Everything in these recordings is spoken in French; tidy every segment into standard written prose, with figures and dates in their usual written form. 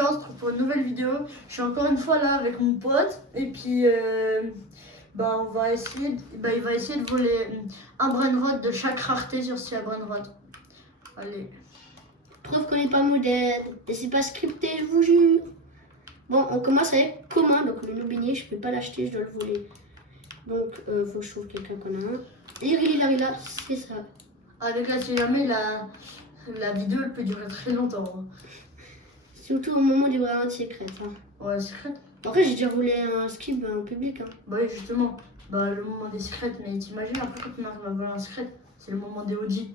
gars, on se retrouve pour une nouvelle vidéo. Je suis encore une fois là avec mon pote. Et puis, on va essayer, il va essayer de voler un brainrot de chaque rareté sur ce brainrot. Allez. Preuve qu'on n'est pas moderne. Et c'est pas scripté, je vous jure. Bon, on commence avec commun. Donc le noubinier, je peux pas l'acheter, je dois le voler. Donc, faut que je trouve quelqu'un qu'on a un. Et Rila, c'est ça. Avec là, si jamais la vidéo, elle peut durer très longtemps. Hein. Surtout au moment du brainrot secret. Hein. Ouais, secret. Après, j'ai déjà volé un skip en public. Hein. Bah oui, justement. Bah, le moment des secrets. Mais t'imagines, après, quand on arrive à voler un secret, c'est le moment des OG.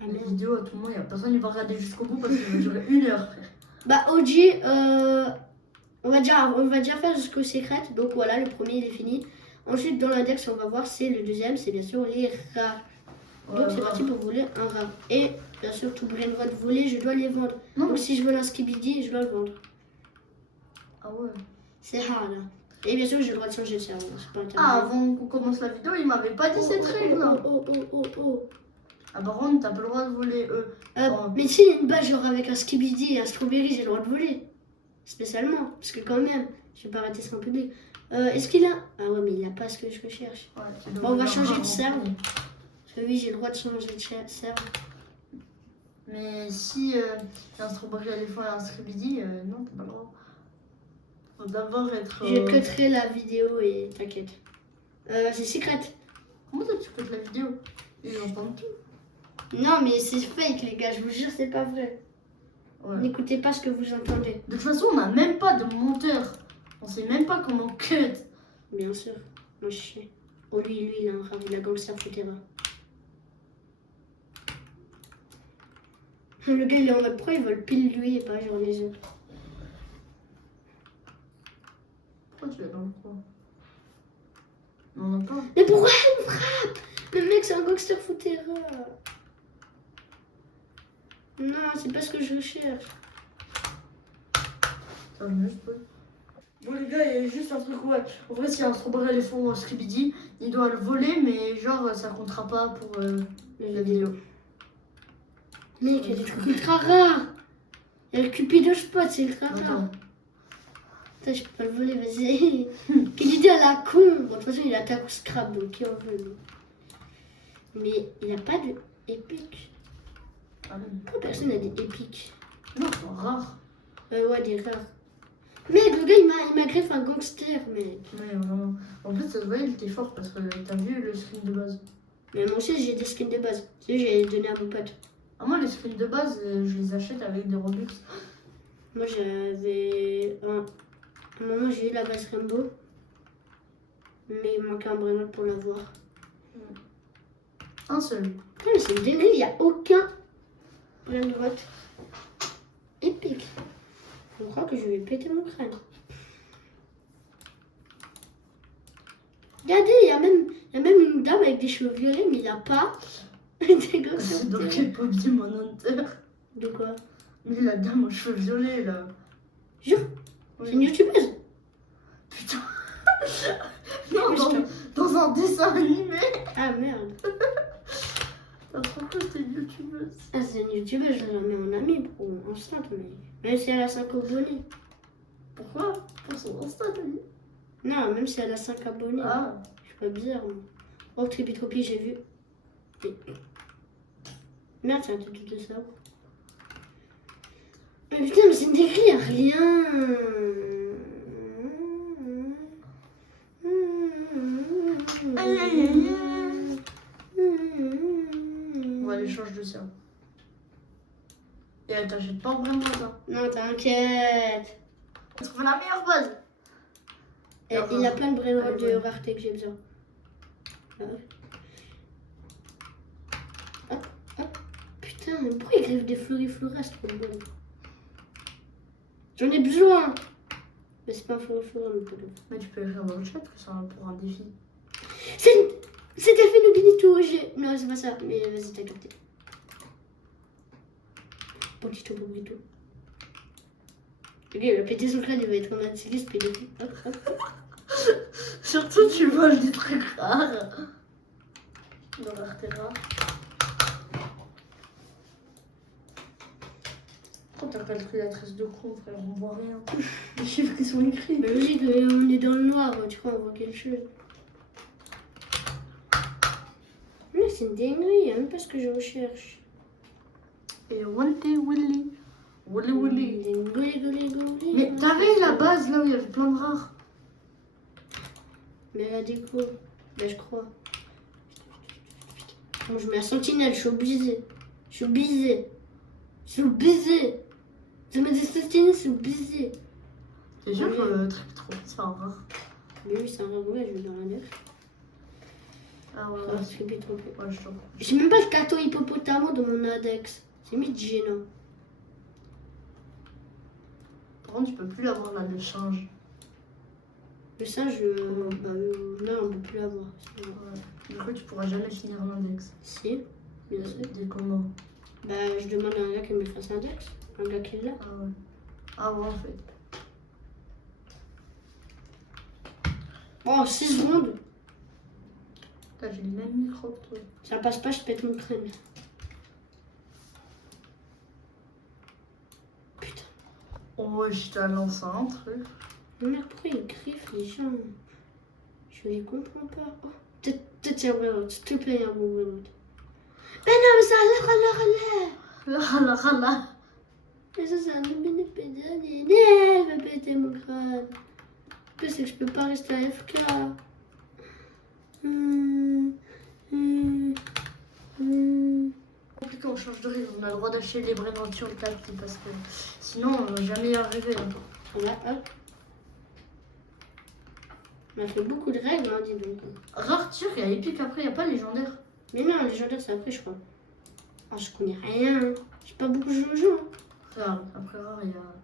Ah, les vidéos, à tout le monde, il n'y a personne qui va regarder jusqu'au bout parce qu'il va durer 1 heure, frère. Bah, OG, on va déjà faire jusqu'au secret. Donc voilà, le premier, il est fini. Ensuite, dans l'index, on va voir, c'est le deuxième, c'est bien sûr les rares. Donc c'est parti pour voler un rare. Et bien sûr, tout brainrot volé, je dois les vendre. Non. Donc si je vole un skibidi, je dois le vendre. Ah ouais. C'est hard. Hein. Et bien sûr, j'ai le droit de changer de serveur. Avant qu'on commence la vidéo, il m'avait pas dit cette règle. Ah par contre, t'as pas le droit de voler Mais si, il y a une base genre avec un skibidi et un strawberry, j'ai le droit de voler. Spécialement. Parce que quand même, je vais pas arrêter ça en public. Est-ce qu'il a... Ah ouais, mais il a pas ce que je recherche. Ouais, bon, on va changer de serveur. Parce que oui, j'ai le droit de changer de serveur. Mais si y a un strawberry éléphant et un skibidi, non, t'as pas le droit. Faut d'abord être... Je cutterai la vidéo et t'inquiète. C'est secret. Comment ça tu cuttes la vidéo? Ils entendent tout. Non, mais c'est fake, les gars, je vous jure, c'est pas vrai. Ouais. N'écoutez pas ce que vous entendez. De toute façon, on n'a même pas de monteur. On sait même pas comment cut. Bien sûr. Moi, je sais. Oh, lui, il a un rare, il a gangster Futera. Le gars, il est en mode pro, il vole pile lui et pas genre les autres. Pourquoi tu l'as dans le coin? On n'en a pas. Mais pourquoi il me frappe? Le mec, c'est un gangster Futera. Non, c'est pas ce que je cherche. Attends, je juste pas. Bon les gars, il y a juste un truc, ouais. En vrai, s'il y a un strawberry éléphant ou un skibidi, il doit le voler, mais genre, ça comptera pas pour la vidéo. Mec, il y a des trucs ultra rares. Il y a le Cupido Spot, c'est ultra rare. Attends. Putain, je peux pas le voler, vas-y. Quelle idée à la con. Bon, de toute façon, il attaque au scrap, donc qui en veut. Mais il a pas de épique. Ah non. Pourquoi personne n'a des épiques? Non, c'est rare. Ouais, des rares. Mec, le gars, il m'a greffé un gangster, mec. Ouais, vraiment. En fait, ça se voit, il était fort parce que t'as vu le skin de base. Mais moi aussi, j'ai des skins de base. Tu sais, j'ai donné à mon pote. Ah, moi, les skins de base, je les achète avec des Robux. Moi, j'avais un moment, j'ai eu la base Rainbow. Mais il manquait un brainrot pour l'avoir. Un seul. Putain, mais c'est une dinguerie, il n'y a aucun brainrot épique. Je crois que je vais péter mon crâne. Regardez, il y a même une dame avec des cheveux violets, mais il n'y a pas des gosses. C'est dans quel papier mon hunter? De quoi? Mais la dame aux cheveux violets là. Jure, Oui. c'est une youtubeuse. Putain. Non, dans un dessin animé. Ah merde. Pourquoi t'es une youtubeuse? Ah, c'est une youtubeuse, je la mets en ami pour enceinte, mais même si elle a 5 abonnés. Pourquoi? Pour son Insta, t'as dit? Non, même si elle a 5 abonnés. Ah. Je suis pas bizarre. Moi. Oh, Tripitropi, j'ai vu. Et... Merde, c'est un truc de ça. Mais putain, mais c'est une décrit, y a rien. Aïe aïe aïe. On va aller changer de ça. Et elle t'achète pas vraiment ça. Non, t'inquiète. Trouve la meilleure base. Il a plein de brainrots de rareté que j'ai besoin. Hop, hop. Putain, mais pourquoi il grève des fleuris-fleuras, c'est trop bon. J'en ai besoin. Mais c'est pas un fleuris-fleuras, mon pote. Mais tu peux écrire dans le chat que c'est pour un défi. C'est Delphine Nobinito, non, c'est pas ça, mais vas-y, t'as capté. Bonito, bonito. Ok, il va péter son crâne, il va être en antiquiste pédophile. Hop, hop. Surtout, tu voles des trucs rares. Dans rareté rare. Pourquoi ta calculatrice de con, frère? On voit rien. Les chiffres qui sont écrits. Mais logique, on est dans le noir, tu crois, on voit quelque chose. Mais c'est une dinguerie, il y a même pas ce que je recherche. Et Wanty Willy. Willy Willy. Dinguerie. Mais t'avais la base là où il y avait plein de rares. Mais la déco, là je crois. Bon, je mets la sentinelle, je suis obligée. Je suis obligée. Je mets des sentinelles, je suis obligée. C'est sûr que le truc trop, c'est un rare. Mais oui, c'est un rare, je vais dans l'index. Ah ouais, Ah, c'est bien trompé. ouais, je t'en prie. J'ai même pas le carton hippopotamo dans mon index. C'est mythe gênant. Par contre, tu peux plus l'avoir là, le change. Le singe, bah, là on peut plus l'avoir. Ouais. Du coup, tu pourras jamais finir l'index. Si, bien sûr. Des comment? Bah, je demande à un gars qui me fasse l'index. Un gars qui l'a. Ah ouais. Ah ouais, en fait. Oh, 6 secondes. Là, j'ai le même micro que toi. Ça passe pas, je pète mon crâne. Putain. Oh, je t'ai lancé un truc. Mais merde, pourquoi ils griffent les gens? Je les comprends pas. Oh, peut-être c'est un vrai vote. S'il te plaît, un bon vrai vote. Mais non, mais ça a l'air. Là. Mais ça, c'est un nouveau pédalier. Je vais péter mon crâne. Le plus, c'est que je peux pas rester à FK. Compliqué, on change de rythme. On a le droit d'acheter les brainrots sur le tapis parce que sinon, on va jamais y arriver. Hein. Voilà, hop. On a fait beaucoup de règles, hein, dis donc. Rare tir, il y a épique après, il n'y a pas légendaire. Mais non, légendaire, c'est après, je crois. Ah, je connais rien. Hein. J'ai pas beaucoup joué au jeu. Hein. Regarde, après rare, il y a.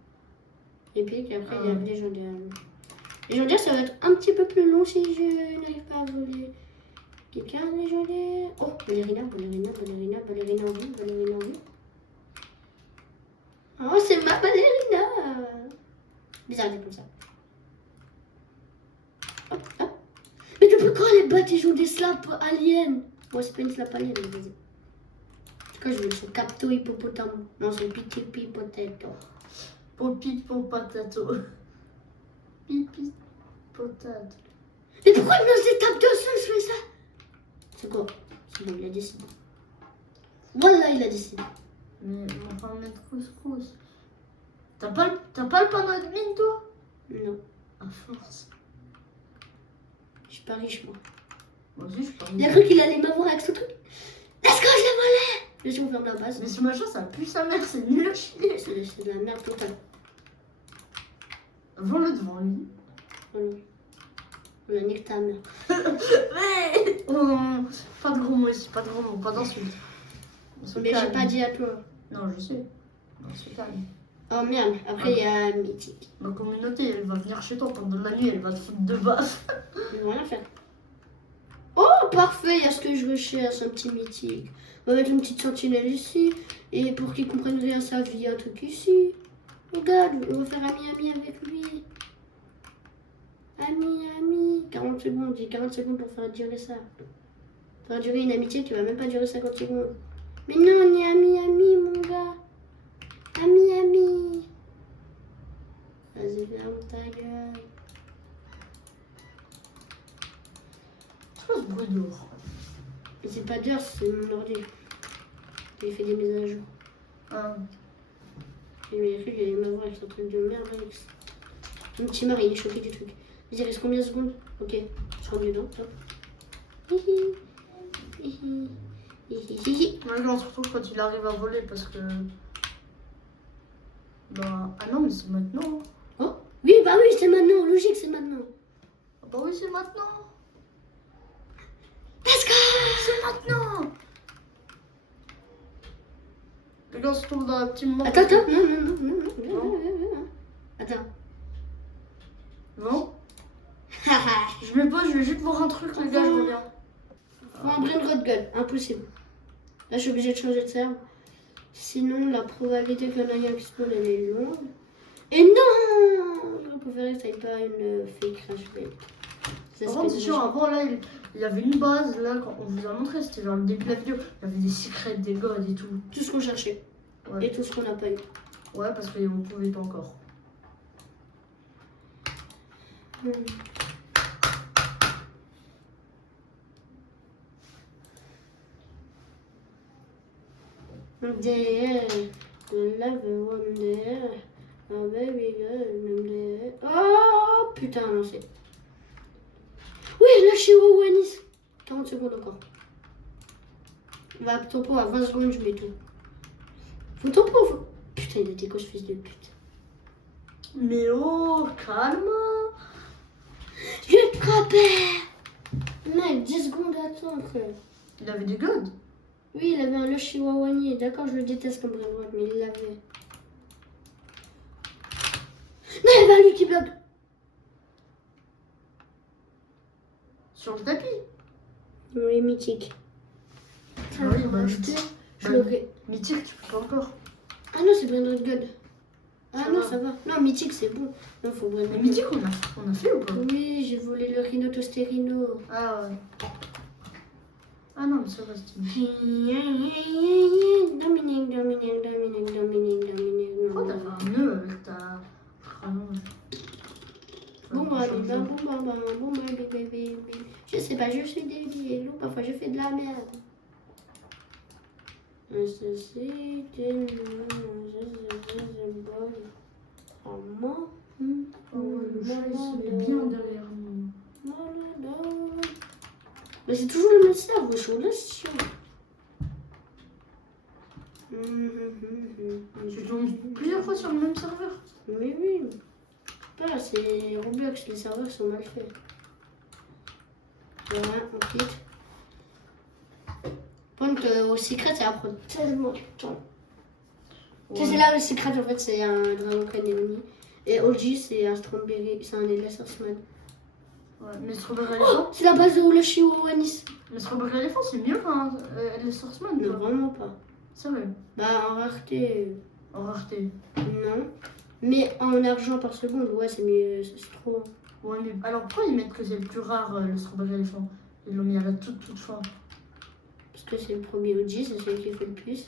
Épique, et après, il y a légendaire. Légendaire, ça va être un petit peu plus long si je n'arrive pas à voler. Quelqu'un légendaire. Oh, ballerina en vie. Oh, c'est ma ballerina. Bizarre dit comme ça. Hop, hop. Mais depuis quand les bêtes ils jouent des slaps aliens? Moi, c'est pas une slap alien, mais vas-y. En tout cas, je vais sur Capto Hippopotamo. Non, c'est Pitipi Potato. Popi Popatato. Pipi Potato. Mais pourquoi il me lance des tapes de sol, je fais ça? C'est quoi? C'est bon, il a décidé. Voilà, il a décidé. Mais on va mettre rousse. T'as pas le panneau de mine, toi? Non, À force. je suis pas riche, moi. Moi aussi, je suis pas Il a cru qu'il allait m'avoir avec ce truc. Let's go, je l'ai volé! Je suis ferme la base. Mais ce machin, ça pue sa mère, c'est nul à chier. C'est de la merde totale. Vends-le devant lui. Voilà. On a niqué ta mère. Mais pas de gros mots ici, pas de gros mots, pas d'insultes. On se Mais j'ai calme. pas dit à toi. Non, je sais. On se calme. Oh merde, après il y a Mythique. Ma communauté, elle va venir chez toi pendant la nuit, elle va te foutre de baffe. Ils vont rien faire. Oh, parfait, il y a ce que je recherche, un petit Mythique. On va mettre une petite sentinelle ici. Et pour qu'il comprenne rien à sa vie, un truc ici. Regarde, on va faire ami avec lui. Ami. 40 secondes, j'ai 40 secondes pour faire durer ça. Faire durer une amitié qui va même pas durer 50 secondes. Mais non, on est ami, mon gars. Ami. Vas-y, ferme ta gueule. C'est quoi ce bruit dehors? Mais c'est pas d'heure, c'est mon ordi. J'ai fait des mises à jour. Ah. Et il a cru qu'il allait m'avoir avec son truc de merde, Alex. Mon petit mari, il est choqué du truc. Vas-y, il reste combien de secondes? Ok, je rentre dedans, top. Moi, je surtout quand il arrive à voler parce que. Bah. Ah non, mais c'est maintenant. Oh, oui, bah oui, c'est maintenant, logique, c'est maintenant. Ah bah oui, c'est maintenant. Let's go! C'est maintenant. Le gars se trouve dans la petite mort. Attends, non. Attends. Non. Je me pose, je vais juste voir un truc, les gars, je reviens. Faut un brain rot gueule, impossible. Là, je suis obligée de changer de serve. Sinon, la probabilité qu'il y en ait un qui spawn, elle est longue. Et non! J'aurais préféré que ça ait pas une fake crash bait. Par contre, c'est sûr, avant, là, il y avait une base, là, quand on vous a montré, c'était vers le début de la vidéo. Il y avait des secrets, des gods et tout. Tout ce qu'on cherchait. Ouais. Et tout ce qu'on n'a pas eu. Ouais, parce qu'on ne pouvait pas encore. Oh putain, non, c'est. Oui, là, chez Wanis. 40 secondes encore. On va topo à 20 secondes, je mets tout. Faut topo, faut. Putain, il était quoi ce fils de pute. Mais oh, calme. Je vais te frapper. Mec, 10 secondes à attendre, frère. Il avait des godes. Oui, il avait un Lush Chihuahuani. D'accord, je le déteste comme Brainrod, mais il l'avait. Non, il y avait un Lucky Block. Sur le tapis. Oui, mythique. Ah oui, bah, Je l'aurais. Mythique, tu peux pas encore. Ah non, c'est Brainrod God. Ah Ça non, va. ça va. Non, mythique, c'est bon. Non, faut Mais Brainrod Mythique, on a fait ou pas? Oui, j'ai volé le Rhinotosterino. Ah ouais. Ah non, mais ça va, c'était Dominique. Pourquoi t'as fait un nœud avec ta rallonge? Baby. Je sais pas, je suis débile ou parfois je fais de la merde. Oh, le chat, il se met bien derrière nous. Mais c'est toujours le même cerveau, je suis là, c'est chiant. Tu tombes plusieurs fois sur le même serveur. Oui. Pas, c'est Roblox, les serveurs sont mal faits. Voilà, on quitte. Point au secret, ça va prendre tellement de temps. Ouais. C'est là le secret, en fait, c'est un Dragon Crane ennemi. Et OG, c'est un Strawberry, c'est un Endless Horseman. Ouais, mais Strawberry Oh, Elephant, c'est la base de Ulashi Wanis. mais Strawberry Elephant, c'est mieux qu'un les Horseman. Non, vraiment pas. C'est vrai. Bah, en rareté, En rareté. non. Mais en argent par seconde, ouais, c'est mieux, c'est trop. Ouais, mais alors pourquoi ils mettent que c'est le plus rare, le Strawberry Elephant? Ils l'ont mis à la toute fin. Parce que c'est le premier OG, c'est celui qui fait le plus.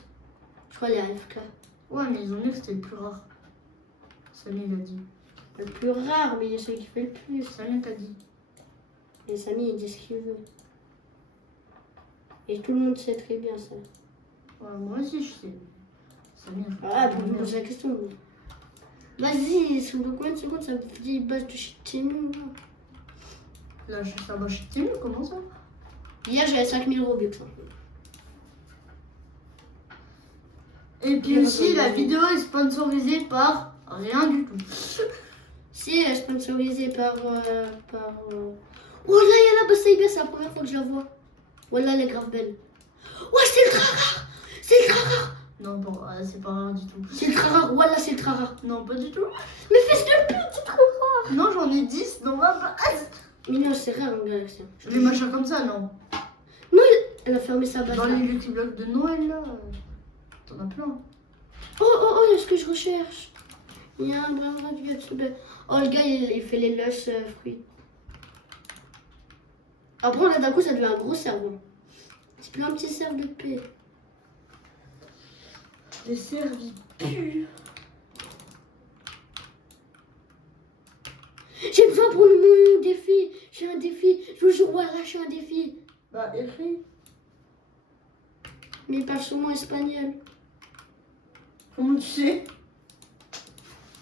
Je crois les AFK. Ouais, mais ils ont dit que c'était le plus rare. Samy, il a dit. Le plus rare, mais il y a celui qui fait le plus. Samy t'a dit. Et Samy, il dit ce qu'il veut. Et tout le monde sait très bien ça. Ouais, moi aussi, je sais. Samy, Ah, pour me poser la question. Vas-y, sous le coin de seconde, ça me dit base de chez Temu. Là, ça va chez Temu, comment ça? Hier, j'avais 5000 Robux. Et puis aussi, la vidéo est sponsorisée par rien du tout. Si, elle est sponsorisée par. Oh là, il y a la base Cyber, c'est la première fois que je la vois. Voilà, elle est grave belle. Ouais, c'est ultra rare! C'est ultra rare! Non, bon, c'est pas rare du tout. C'est ultra rare, voilà, c'est ultra rare. Non, pas du tout. Mais fils de pute, c'est trop rare! Non, j'en ai 10 dans ma base. Mais non, c'est rare en galaxie. Les machins comme ça, non. Non, elle a fermé sa base. Dans Là. les Lucky Blocks de Noël, là, t'en as plein. Oh, il y a ce que je recherche. Il y a un brin de YouTube. Oh, le gars, il fait les lush fruits. Après, là, d'un coup, ça devient un gros cerveau. C'est plus un petit cerveau de paix. Les servis puent. J'ai besoin pour mon défi. J'ai un défi. Je vous jure, voilà, j'ai un défi. Bah, écris. Mais il parle sûrement espagnol. Comment tu sais?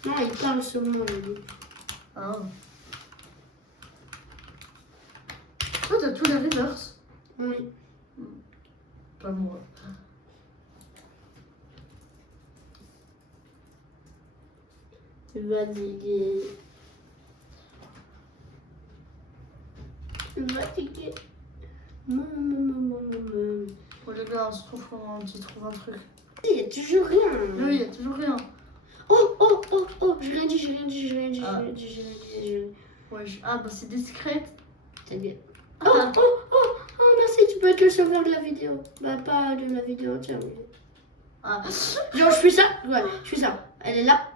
Non, il parle sûrement, lui. Ah. Toi, t'as tous les reverse. Oui. Pas moi. Fatigué. Fatigué. Pour les gars, on se trouve un petit trouve un truc. Il y a toujours rien. Oui, il y a toujours rien. Oh, j'ai rien dit. Ouais, ah, bah, c'est discret. Ta gueule. Ah. Oh, merci, tu peux être le sauveur de la vidéo. Bah, pas de la vidéo entière, mais... Ah. Genre, je fais ça. Ouais, je fais ça. Elle est là.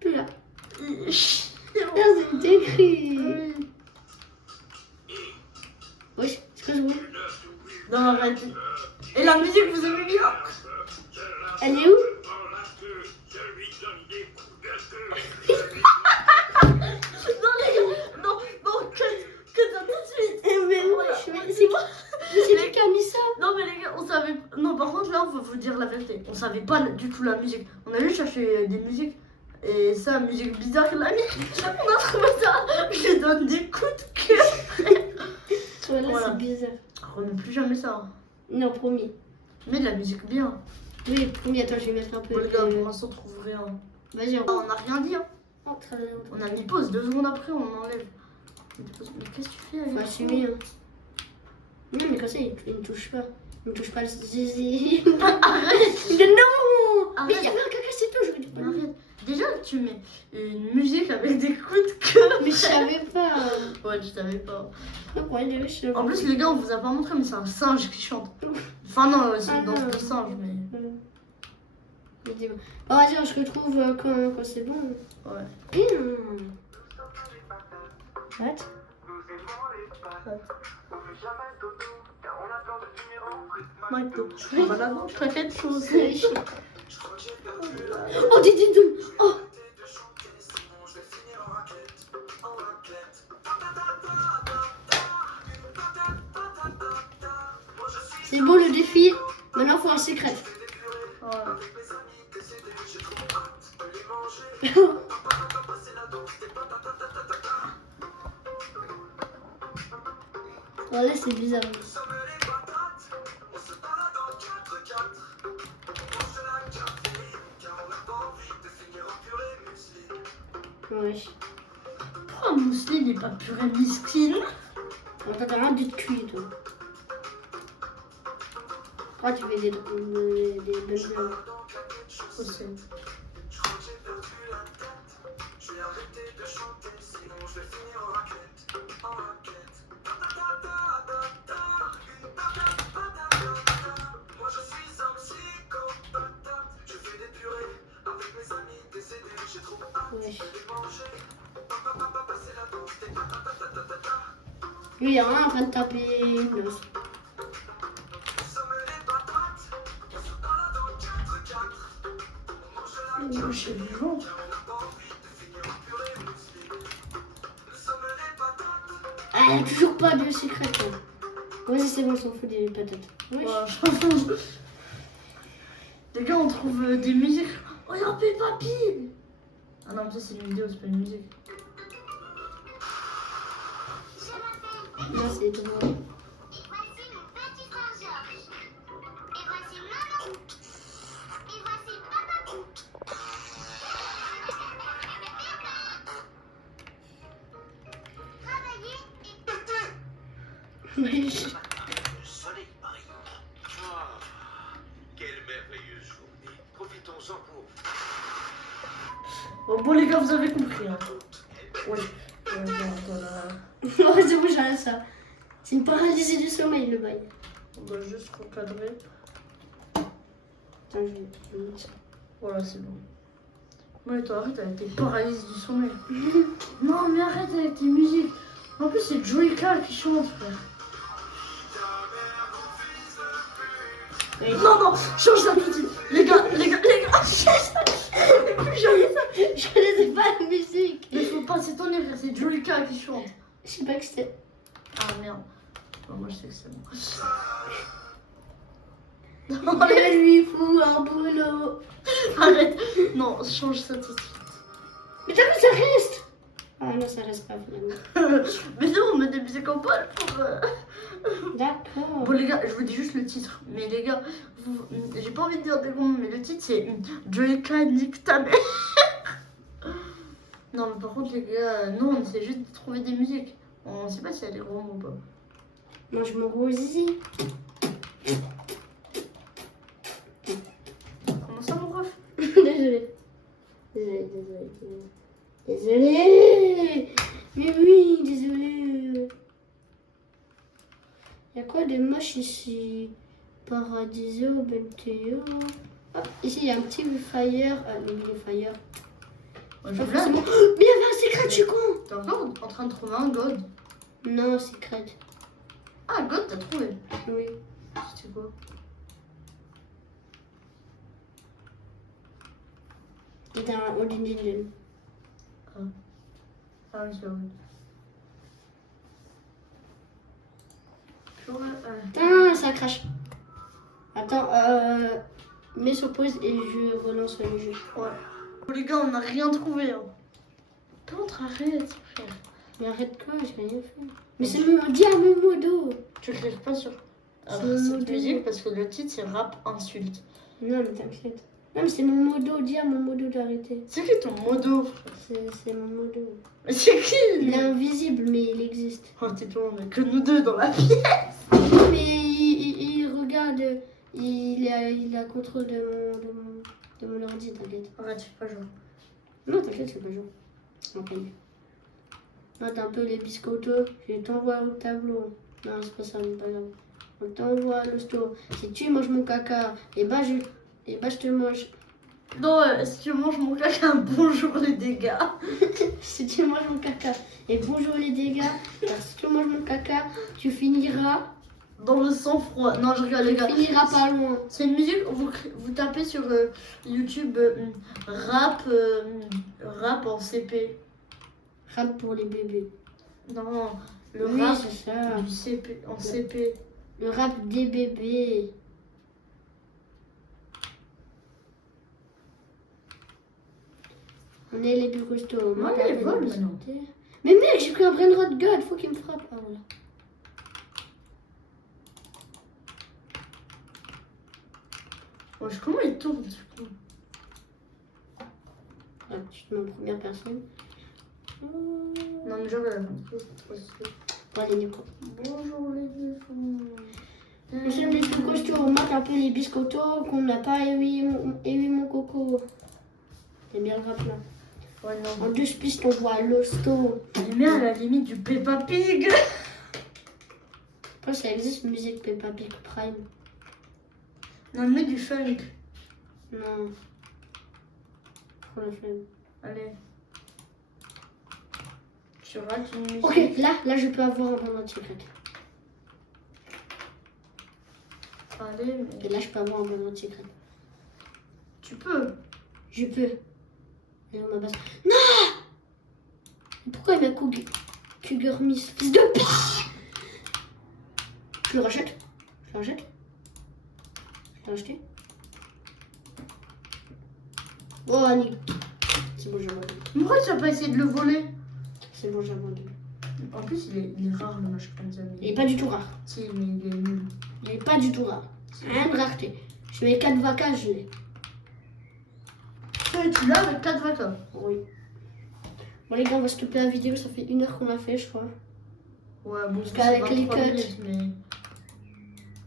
Plus là. C'est écrit. Oui. Oui, c'est quoi ce bruit? Non, arrête. Et la musique, vous aimez bien? Elle est où? Non, les gars, non, que ça tout de suite. Mais Voilà. c'est qui a mis ça? Non, mais les gars, on savait. Non, par contre, là, on va vous dire la vérité. On savait pas du tout la musique. On a juste cherché des musiques. Et ça, musique bizarre, il a mis. On a trouvé ça. Je donne des coups de cœur. Voilà, Voilà. c'est bizarre. Remets plus jamais ça. Non, promis. Mais de la musique bien. Oui, promis, attends, je vais mettre un peu. Bon, les gars, pour l'instant, on trouve rien. Vas-y, On a rien dit. Hein. on très bien. On a mis pause. 2 secondes après, on enlève. Mais qu'est-ce que tu fais avec Faut assumer. Hein. Non, mais comme ça, il ne touche pas. Il ne touche pas le zizi. Arrête. Mais non. Mais Arrête. il y avait un caca, c'est tout, je vais dire. Arrête. Déjà, tu mets une musique avec des coups de cœur. Mais je savais pas. Ouais, je savais pas. Donc, ouais, je savais En plus, les gars, on vous a pas montré, mais c'est un singe qui chante. Enfin, non, c'est une danse de singe, mais. On va dire, je retrouve quand c'est bon. Ouais. What? McDo. Voilà, non, je ferais quelque chose. Oh, dis donc. Oh. C'est bon le défi. Maintenant, faut un secret. Voilà. Voilà, c'est bizarre. Ouais. Pourquoi Mousseline n'est pas purée miskin? On t'entend rien du cuit, toi. Pourquoi tu fais des bonnes heures? Aussi. Ouais. Lui, il y a rien en train de taper une os. Chez les gens. Ah, il n'y a toujours pas de secret. Vas-y, c'est bon, on s'en fout des patates. Oui. Voilà. Les gars, on trouve des musiques. Oh, y'a un Papy. Ah non, ça c'est une vidéo, c'est pas une musique. Là, c'est drôle. Oui. Le soleil brille. Ah, quelle merveilleuse journée. Profitons-en pour... Bon, les gars, vous avez compris. Hein. Oui. Oh, c'est bon, j'arrête ça. C'est une paralysie du sommeil, le bail. On doit juste recadrer. Attends, je vais mettre ça. Voilà, c'est bon. Ouais, toi, arrête avec tes paralyses du sommeil. Non, mais arrête avec tes musiques. En plus, c'est Joyka qui chante, frère. Oui. Non, non, change ça tout de suite. Les gars, change ça. Plus jamais ça. Je connaissais pas la musique. Il faut pas s'étonner, frère, c'est Joyka qui chante. Je sais pas que c'était. Ah merde. Bon, moi, je sais que c'est bon. Je lui fous un boulot. Arrête. Non, change ça tout de suite. Mais t'as vu, ça reste. Ah non, ça reste pas finalement. Mais non, on met des musiques en poil pour... D'accord. Bon les gars, je vous dis juste le titre. Mais les gars, j'ai pas envie de dire des gros mots, mais le titre c'est Joyka nique ta mère. Non mais par contre les gars, non, on essaie juste de trouver des musiques. On sait pas s'il y a des gros mots ou pas. Mange mon gros zizi. Comment ça mon prof? Désolé. Désolé. Mais oui, désolé. Il y a quoi de moche ici? Paradiso, Bentéo. Hop, ici il y a un petit fire. Ah, mais il est fire. Ouais, Pas je forcément. viens. Oh, mais il y avait un secret, je suis con. T'es encore en train de trouver un god? Non, secret. Ah, god, t'as trouvé. Oui. C'était quoi? C'était un Odin. Ah oui, c'est vrai. Putain, ça crache. Attends, mets sur pause et je relance le jeu. Ouais. Oh, les gars, on n'a rien trouvé. Hein. Contre, arrête, frère. Mais arrête quoi, j'ai rien fait. Mais c'est mon dis à mon modo. Tu cliques pas sur C'est cette modo. musique parce que le titre c'est rap insulte. Non, mais t'inquiète. Non, mais c'est mon modo, dis à mon modo d'arrêter. C'est qui ton modo? C'est mon modo. Mais c'est qui Il lui? est invisible, mais il existe. Oh, tais-toi, on est que nous deux dans la pièce. Mais il regarde, il a contrôle de mon ordi, t'inquiète. Arrête, je suis pas jouer. Non, t'inquiète, c'est pas jour. Ok. Là, t'as un peu les biscottos. Je t'envoie au tableau. Non, c'est pas ça, mais pas grave. On t'envoie le sto. Si tu manges mon caca, et bah je te mange. Non, si tu manges mon caca, bonjour les dégâts. Si tu manges mon caca, et bonjour les dégâts, car si tu manges mon caca, tu finiras. Dans le sang-froid. Non, je regarde les Tu gars. finiras pas loin. C'est une musique, vous tapez sur YouTube rap en CP. Rap pour les bébés. Non, le Oui, rap c'est ça. du CP, en CP. Le rap des bébés. On est les plus costauds. Ouais, t'as ils fait volent des maintenant. biscuits. Mais mec, j'ai pris un brainrot god, faut qu'il me frappe. Ah, voilà. Wesh, comment il tourne ce coup? Ah, tu te mets en première personne. Non, mais genre, Allez, Nico. bonjour les défauts. Nous sommes les plus costauds. On marque un peu les biscottos qu'on n'a pas éhui mon coco. C'est bien le rap là. Ouais, non. En deux pistes, on voit l'hosto. Mais mets à la limite du Peppa Pig. Après, ça existe, musique Peppa Pig Prime. Non, mets du funk. Non. Pour la flemme. Allez. Tu rates une musique. Ok, là, je peux avoir un brainrot secret. Allez, mais Et là, je peux avoir un brainrot secret. tu peux. Je peux. Et on ma base. Non! Pourquoi il m'a Cougar Miss? Fils de p***! Je le rachète. Je le rachète. Je l'ai racheté. Oh, Annie. C'est bon, j'ai abandonné. Pourquoi tu vas pas essayer de le voler? C'est bon, j'ai abandonné. En plus, il est rare le match comme ça. Il est pas du tout rare. Si, mais il est nul. Il est pas du tout rare. Rien de rareté. Je mets 4 vacances, je l'ai. Tu l'as avec 4 vacances. Oui. Bon, les gars, on va stopper la vidéo. Ça fait 1 heure qu'on l'a fait, je crois. Ouais, bon, Parce qu'avec les 23 cuts. minutes, mais...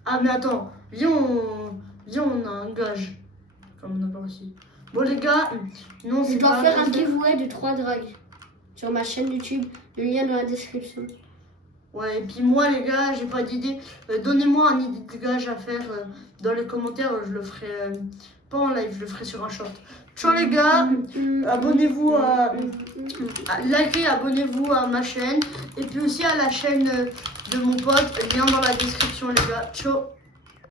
Ah, mais attends. Viens, on a un gage. Comme on a pas réussi. Bon, les gars, non, Je c'est dois pas faire un grave. giveaway de 3 drags. Sur ma chaîne YouTube. Le lien dans la description. Ouais, et puis moi, les gars, j'ai pas d'idée. Donnez-moi un idée de gage à faire dans les commentaires. Je le ferai pas en live, je le ferai sur un short. Ciao, les gars. Abonnez-vous likez, abonnez-vous à ma chaîne. Et puis aussi à la chaîne de mon pote. Lien dans la description, les gars. Ciao.